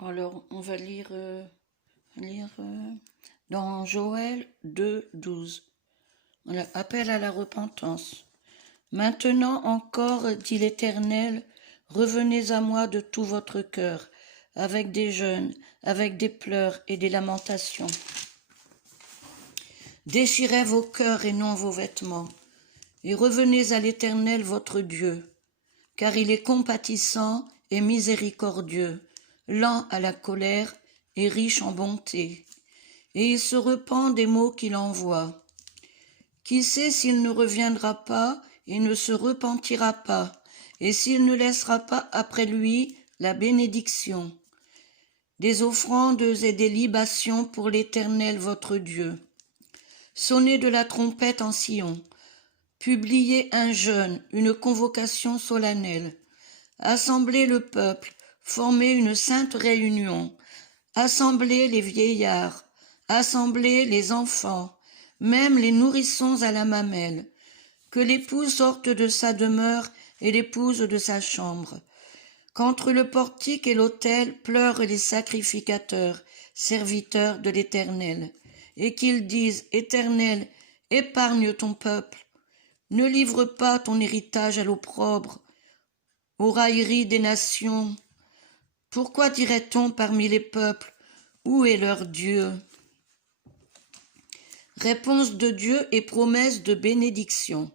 Alors, on va lire dans Joël 2, 12. Voilà, appel à la repentance. Maintenant encore, dit l'Éternel, revenez à moi de tout votre cœur, avec des jeûnes, avec des pleurs et des lamentations. Déchirez vos cœurs et non vos vêtements, et revenez à l'Éternel votre Dieu, car il est compatissant et miséricordieux, lent à la colère et riche en bonté, et il se repent des maux qu'il envoie. Qui sait s'il ne reviendra pas et ne se repentira pas, et s'il ne laissera pas après lui la bénédiction, des offrandes et des libations pour l'Éternel votre Dieu. Sonnez de la trompette en Sion, publiez un jeûne, une convocation solennelle, assemblez le peuple, formez une sainte réunion, assemblez les vieillards, assemblez les enfants, même les nourrissons à la mamelle, que l'époux sorte de sa demeure et l'épouse de sa chambre. Qu'entre le portique et l'autel pleurent les sacrificateurs, serviteurs de l'Éternel, et qu'ils disent, Éternel, épargne ton peuple, ne livre pas ton héritage à l'opprobre, aux railleries des nations. Pourquoi dirait-on parmi les peuples, où est leur Dieu? Réponse de Dieu et promesse de bénédiction.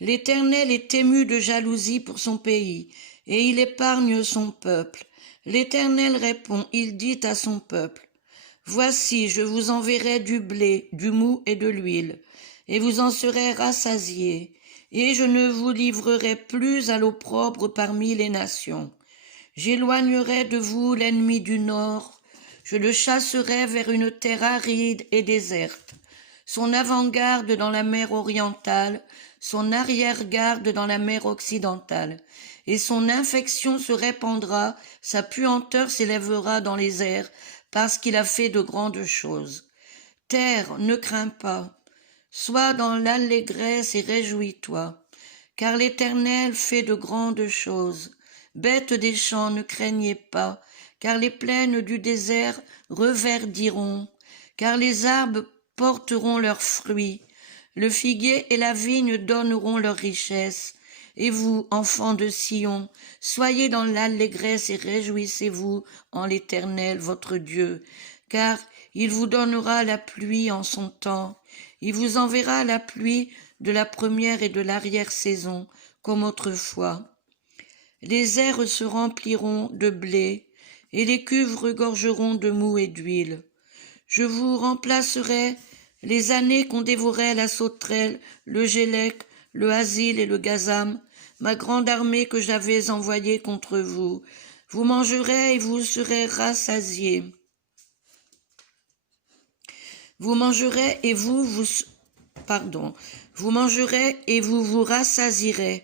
L'Éternel est ému de jalousie pour son pays, et il épargne son peuple. L'Éternel répond, il dit à son peuple, voici, je vous enverrai du blé, du mou et de l'huile, et vous en serez rassasiés, et je ne vous livrerai plus à l'opprobre parmi les nations. J'éloignerai de vous l'ennemi du nord, je le chasserai vers une terre aride et déserte, son avant-garde dans la mer orientale, son arrière-garde dans la mer occidentale, et son infection se répandra, sa puanteur s'élèvera dans les airs, parce qu'il a fait de grandes choses. Terre, ne crains pas, sois dans l'allégresse et réjouis-toi, car l'Éternel fait de grandes choses. Bêtes des champs, ne craignez pas, car les plaines du désert reverdiront, car les arbres porteront leurs fruits, le figuier et la vigne donneront leur richesse. Et vous, enfants de Sion, soyez dans l'allégresse et réjouissez-vous en l'Éternel votre Dieu, car il vous donnera la pluie en son temps, il vous enverra la pluie de la première et de l'arrière-saison, comme autrefois. Les airs se rempliront de blé, et les cuves regorgeront de mou et d'huile. Je vous remplacerai les années qu'ont dévoré la sauterelle, le gélec, le hasil et le gazam, ma grande armée que j'avais envoyée contre vous. Vous mangerez et vous serez rassasiés. Vous mangerez et vous mangerez et vous vous rassasierez,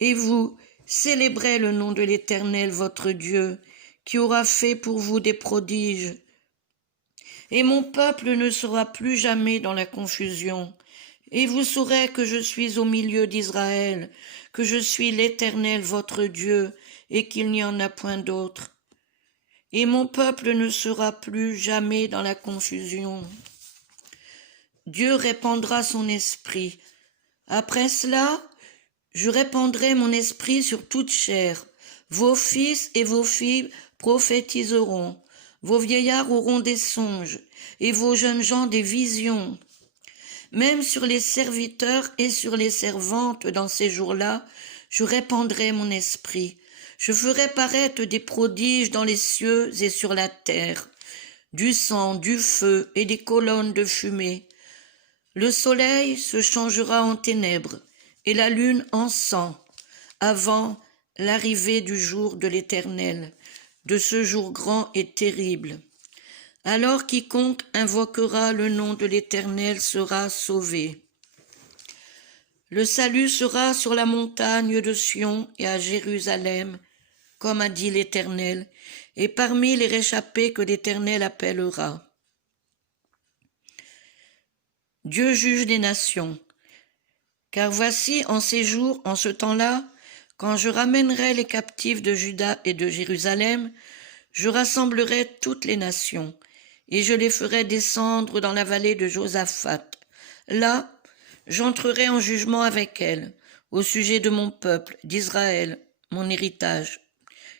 et vous célébrez le nom de l'Éternel votre Dieu, qui aura fait pour vous des prodiges. Et mon peuple ne sera plus jamais dans la confusion. Et vous saurez que je suis au milieu d'Israël, que je suis l'Éternel votre Dieu, et qu'il n'y en a point d'autre. Et mon peuple ne sera plus jamais dans la confusion. Dieu répandra son esprit. Après cela, je répandrai mon esprit sur toute chair. Vos fils et vos filles prophétiseront. Vos vieillards auront des songes, et vos jeunes gens des visions. Même sur les serviteurs et sur les servantes dans ces jours-là, je répandrai mon esprit. Je ferai paraître des prodiges dans les cieux et sur la terre, du sang, du feu et des colonnes de fumée. Le soleil se changera en ténèbres et la lune en sang, avant l'arrivée du jour de l'Éternel, de ce jour grand et terrible. Alors quiconque invoquera le nom de l'Éternel sera sauvé. Le salut sera sur la montagne de Sion et à Jérusalem, comme a dit l'Éternel, et parmi les réchappés que l'Éternel appellera. Dieu juge les nations. Car voici, en ces jours, en ce temps-là, quand je ramènerai les captifs de Juda et de Jérusalem, Je rassemblerai toutes les nations, et je les ferai descendre dans la vallée de Josaphat. Là, j'entrerai en jugement avec elles, au sujet de mon peuple, d'Israël, mon héritage,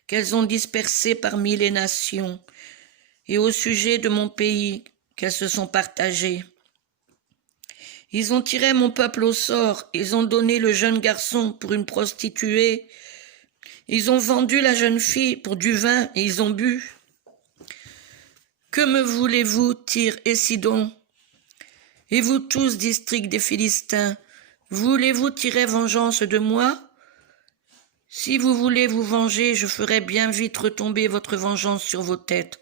qu'elles ont dispersé parmi les nations, et au sujet de mon pays, qu'elles se sont partagées. Ils ont tiré mon peuple au sort, ils ont donné le jeune garçon pour une prostituée, ils ont vendu la jeune fille pour du vin et ils ont bu. Que me voulez-vous, Tyr et Sidon? Et vous tous, districts des Philistins, voulez-vous tirer vengeance de moi? Si vous voulez vous venger, je ferai bien vite retomber votre vengeance sur vos têtes.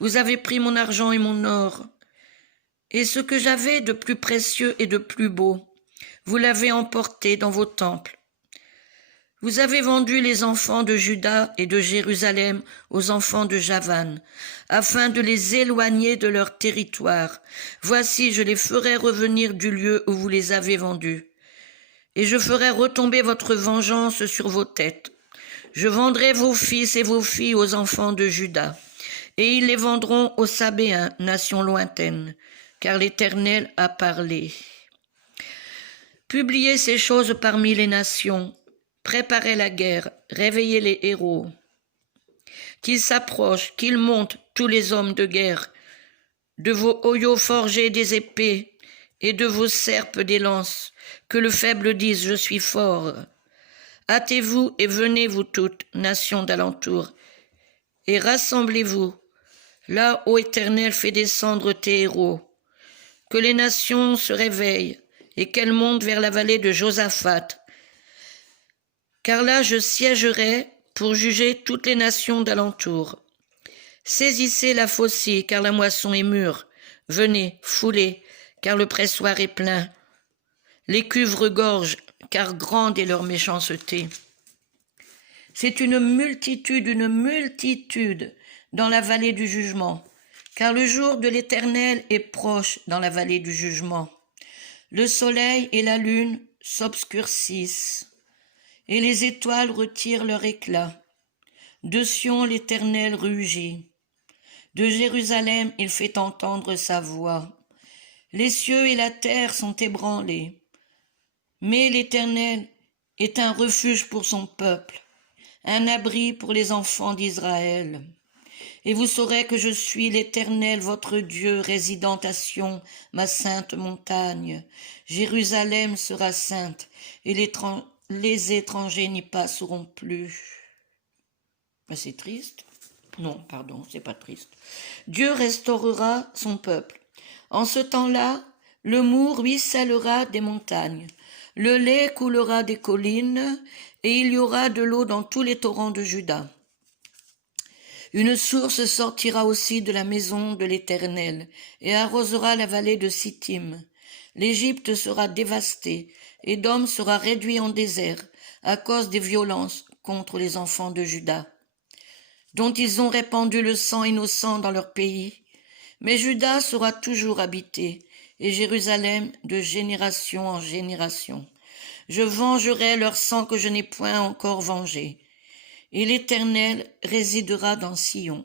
Vous avez pris mon argent et mon or, et ce que j'avais de plus précieux et de plus beau, vous l'avez emporté dans vos temples. Vous avez vendu les enfants de Juda et de Jérusalem aux enfants de Javan, afin de les éloigner de leur territoire. Voici, je les ferai revenir du lieu où vous les avez vendus, et je ferai retomber votre vengeance sur vos têtes. Je vendrai vos fils et vos filles aux enfants de Juda, et ils les vendront aux Sabéens, nation lointaine, car l'Éternel a parlé. Publiez ces choses parmi les nations, préparez la guerre, réveillez les héros. Qu'ils s'approchent, qu'ils montent, tous les hommes de guerre, de vos hoyaux forgés des épées, et de vos serpes des lances, que le faible dise, je suis fort. Hâtez-vous et venez, vous toutes, nations d'alentour, et rassemblez-vous, là, ô Éternel, fais descendre tes héros. Que les nations se réveillent, et qu'elles montent vers la vallée de Josaphat, car là je siégerai pour juger toutes les nations d'alentour. Saisissez la faucille, car la moisson est mûre. Venez, foulez, car le pressoir est plein. Les cuves regorgent, car grande est leur méchanceté. C'est une multitude dans la vallée du jugement, car le jour de l'Éternel est proche dans la vallée du jugement. Le soleil et la lune s'obscurcissent, et les étoiles retirent leur éclat. De Sion l'Éternel rugit. De Jérusalem il fait entendre sa voix. Les cieux et la terre sont ébranlés. Mais l'Éternel est un refuge pour son peuple, un abri pour les enfants d'Israël. Et vous saurez que je suis l'Éternel, votre Dieu, résidant à Sion, ma sainte montagne. Jérusalem sera sainte, et les étrangers n'y passeront plus. Ben, c'est triste. Non, pardon, c'est pas triste. Dieu restaurera son peuple. En ce temps-là, le mou ruissellera des montagnes, le lait coulera des collines, et il y aura de l'eau dans tous les torrents de Juda. Une source sortira aussi de la maison de l'Éternel, et arrosera la vallée de Sittim. L'Égypte sera dévastée, Édom sera réduit en désert, à cause des violences contre les enfants de Juda, dont ils ont répandu le sang innocent dans leur pays. Mais Juda sera toujours habité, et Jérusalem de génération en génération. Je vengerai leur sang que je n'ai point encore vengé, et l'Éternel résidera dans Sion.